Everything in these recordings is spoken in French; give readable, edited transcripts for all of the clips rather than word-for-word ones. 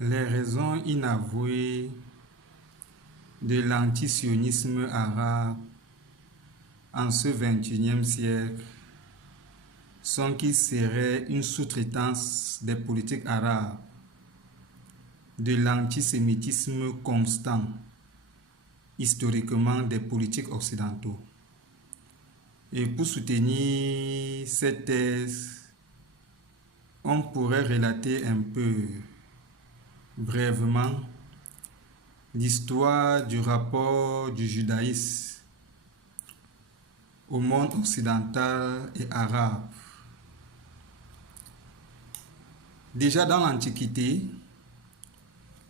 Les raisons inavouées de l'antisionisme arabe en ce XXIe siècle sont qu'il serait une sous-traitance des politiques arabes, de l'antisémitisme constant, historiquement des politiques occidentaux. Et pour soutenir cette thèse, on pourrait relater un peu brièvement l'histoire du rapport du judaïsme au monde occidental et arabe. Déjà dans l'Antiquité,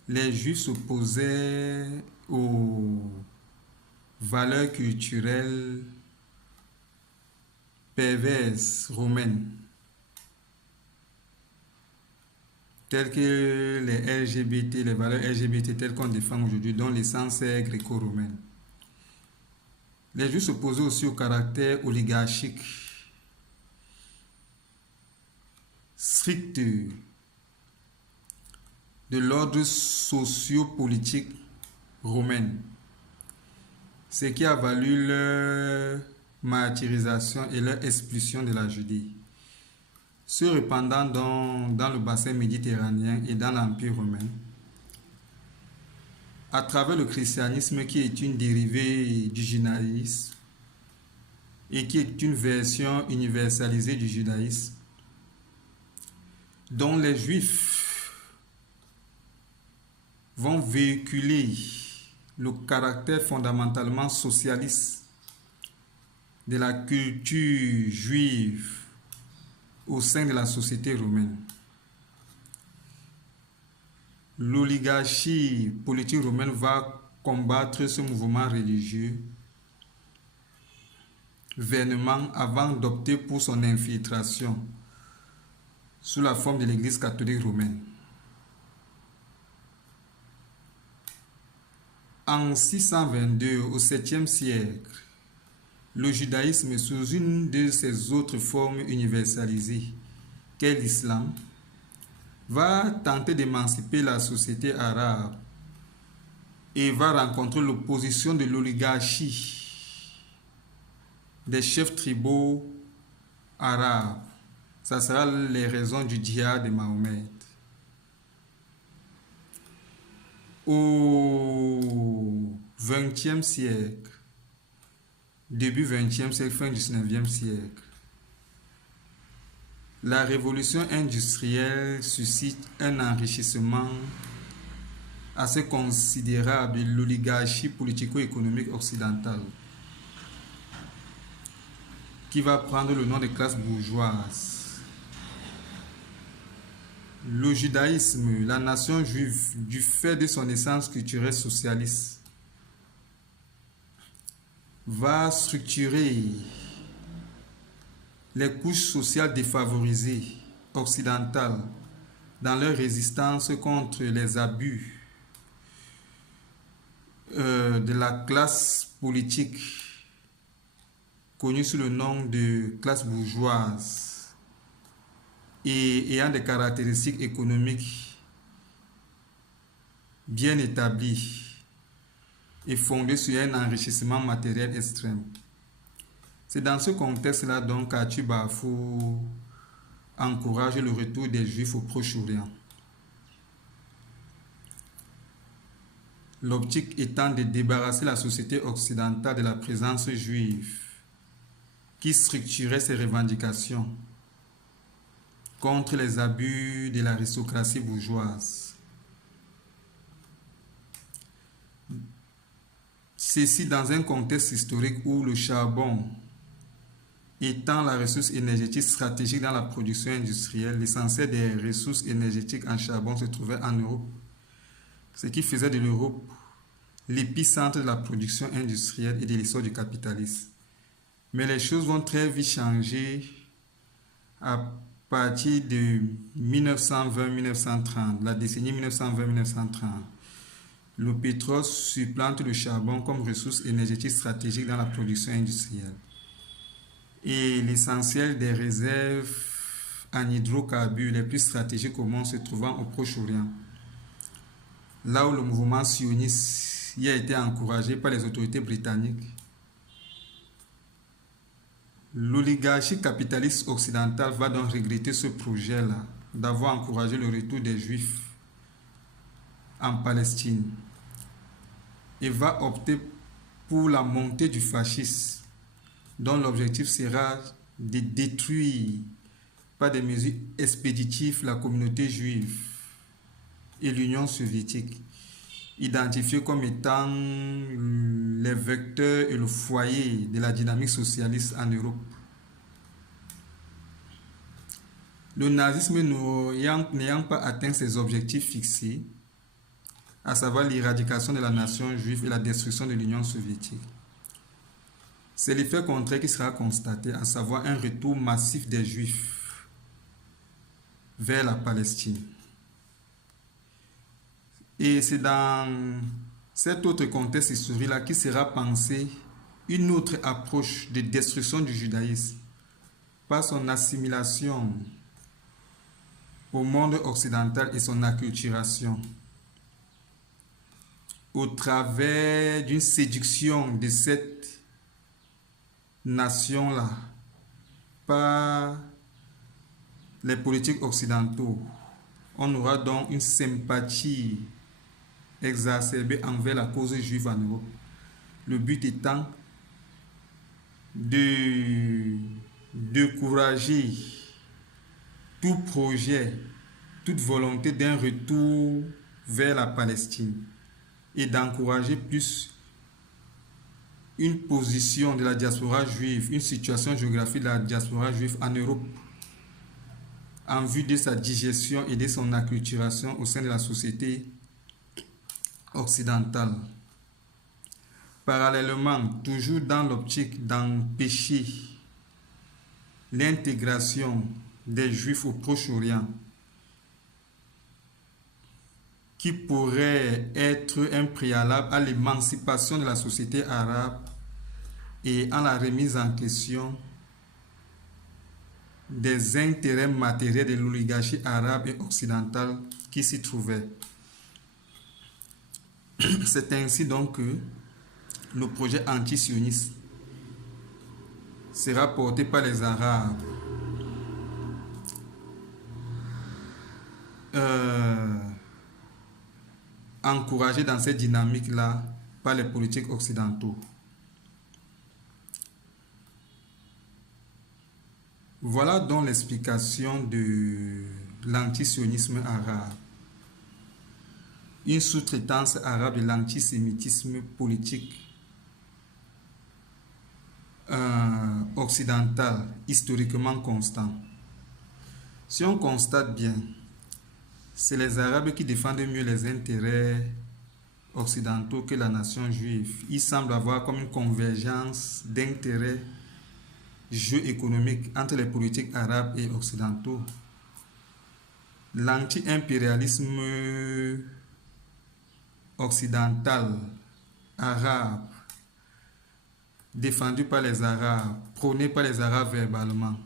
les Juifs s'opposaient aux valeurs culturelles perverses romaines, telles que les LGBT, les valeurs LGBT telles qu'on défend aujourd'hui, dont l'essence est gréco-romaine. Les Juifs s'opposaient aussi au caractère oligarchique, strict de l'ordre sociopolitique romain, ce qui a valu leur martyrisation et leur expulsion de la Judée, se répandant dans le bassin méditerranéen et dans l'Empire romain, à travers le christianisme qui est une dérivée du judaïsme et qui est une version universalisée du judaïsme, dont les Juifs vont véhiculer le caractère fondamentalement socialiste de la culture juive au sein de la société romaine. L'oligarchie politique romaine va combattre ce mouvement religieux vainement avant d'opter pour son infiltration sous la forme de l'Église catholique romaine. En 622, au 7e siècle, le judaïsme, sous une de ses autres formes universalisées, qu'est l'islam, va tenter d'émanciper la société arabe et va rencontrer l'opposition de l'oligarchie des chefs tribaux arabes. Ça sera les raisons du djihad de Mahomet. Au XXe siècle, début XXe siècle, fin XIXe siècle, la révolution industrielle suscite un enrichissement assez considérable de l'oligarchie politico-économique occidentale, qui va prendre le nom de classe bourgeoise. Le judaïsme, la nation juive, du fait de son essence culturelle socialiste, va structurer les couches sociales défavorisées occidentales dans leur résistance contre les abus de la classe politique connue sous le nom de classe bourgeoise et ayant des caractéristiques économiques bien établies et fondées sur un enrichissement matériel extrême. C'est dans ce contexte-là donc qu'Arthur Balfour encourage le retour des Juifs au Proche-Orient. L'optique étant de débarrasser la société occidentale de la présence juive qui structurait ses revendications contre les abus de l'aristocratie bourgeoise. Ceci dans un contexte historique où le charbon étant la ressource énergétique stratégique dans la production industrielle, l'essentiel des ressources énergétiques en charbon se trouvait en Europe, ce qui faisait de l'Europe l'épicentre de la production industrielle et de l'essor du capitalisme. Mais les choses vont très vite changer à partir de 1920-1930, la décennie 1920-1930. Le pétrole supplante le charbon comme ressource énergétique stratégique dans la production industrielle. Et l'essentiel des réserves en hydrocarbures les plus stratégiques au monde se trouvant au Proche-Orient. là où le mouvement sioniste y a été encouragé par les autorités britanniques, l'oligarchie capitaliste occidentale va donc regretter ce projet-là d'avoir encouragé le retour des Juifs en Palestine et va opter pour la montée du fascisme, dont l'objectif sera de détruire par des mesures expéditives la communauté juive et l'Union soviétique, identifiés comme étant les vecteurs et le foyer de la dynamique socialiste en Europe. Le nazisme n'ayant pas atteint ses objectifs fixés, à savoir l'éradication de la nation juive et la destruction de l'Union soviétique, c'est l'effet contraire qui sera constaté, à savoir un retour massif des Juifs vers la Palestine. Et c'est dans cet autre contexte historique-là qui sera pensée une autre approche de destruction du judaïsme par son assimilation au monde occidental et son acculturation au travers d'une séduction de cette nation-là par les politiques occidentaux. On aura donc une sympathie exacerbée envers la cause juive en Europe. Le but étant de décourager tout projet, toute volonté d'un retour vers la Palestine et d'encourager plus une position de la diaspora juive, une situation géographique de la diaspora juive en Europe en vue de sa digestion et de son acculturation au sein de la société occidentale. Parallèlement, toujours dans l'optique d'empêcher l'intégration des Juifs au Proche-Orient, qui pourrait être un préalable à l'émancipation de la société arabe et à la remise en question des intérêts matériels de l'oligarchie arabe et occidentale qui s'y trouvaient. C'est ainsi donc que le projet anti-sioniste sera porté par les Arabes encouragé dans cette dynamique-là par les politiques occidentaux. Voilà donc l'explication de l'antisionisme arabe. Une sous-traitance arabe de l'antisémitisme politique occidental, historiquement constant. Si on constate bien, c'est les Arabes qui défendent mieux les intérêts occidentaux que la nation juive. Il semble avoir comme une convergence d'intérêts géoéconomiques entre les politiques arabes et occidentaux. L'anti-impérialisme occidental, arabe, défendu par les Arabes, prôné par les Arabes verbalement,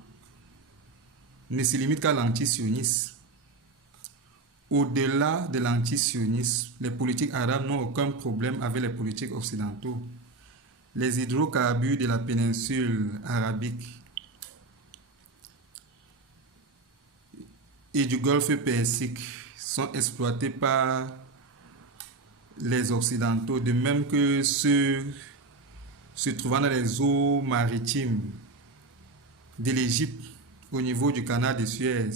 ne se limite qu'à l'antisionisme. Au-delà de l'antisionisme, les politiques arabes n'ont aucun problème avec les politiques occidentaux. Les hydrocarbures de la péninsule arabique et du golfe Persique sont exploités par les occidentaux, de même que ceux se trouvant dans les eaux maritimes de l'Égypte au niveau du canal de Suez.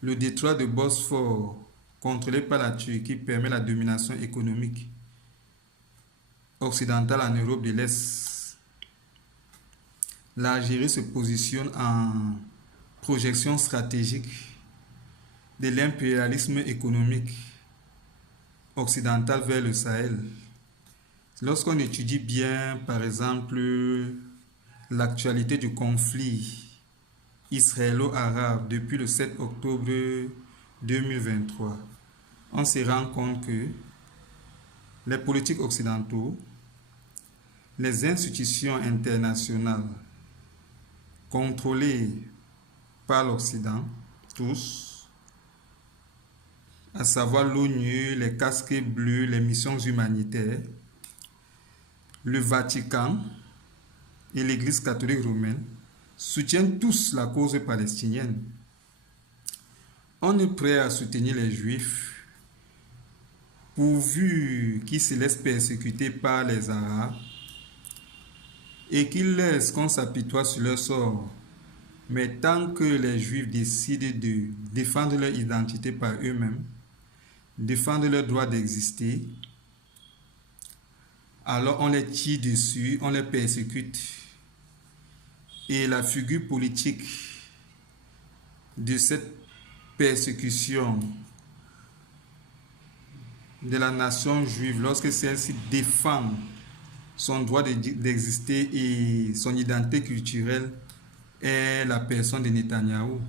Le détroit de Bosphore, contrôlé par la Turquie, permet la domination économique occidentale en Europe de l'Est. L'Algérie se positionne en projection stratégique de l'impérialisme économique occidental vers le Sahel. Lorsqu'on étudie bien, par exemple, l'actualité du conflit israélo-arabe depuis le 7 octobre 2023, on se rend compte que les politiques occidentaux, les institutions internationales contrôlées par l'Occident, tous, à savoir l'ONU, les casques bleus, les missions humanitaires, le Vatican et l'Église catholique romaine soutiennent tous la cause palestinienne. On est prêt à soutenir les Juifs pourvu qu'ils se laissent persécuter par les Arabes et qu'ils laissent qu'on s'apitoie sur leur sort. Mais tant que les Juifs décident de défendre leur identité par eux-mêmes, défendre leur droit d'exister, alors on les tire dessus, on les persécute. Et la figure politique de cette persécution de la nation juive, lorsque celle-ci défend son droit d'exister et son identité culturelle, est la personne de Netanyahou.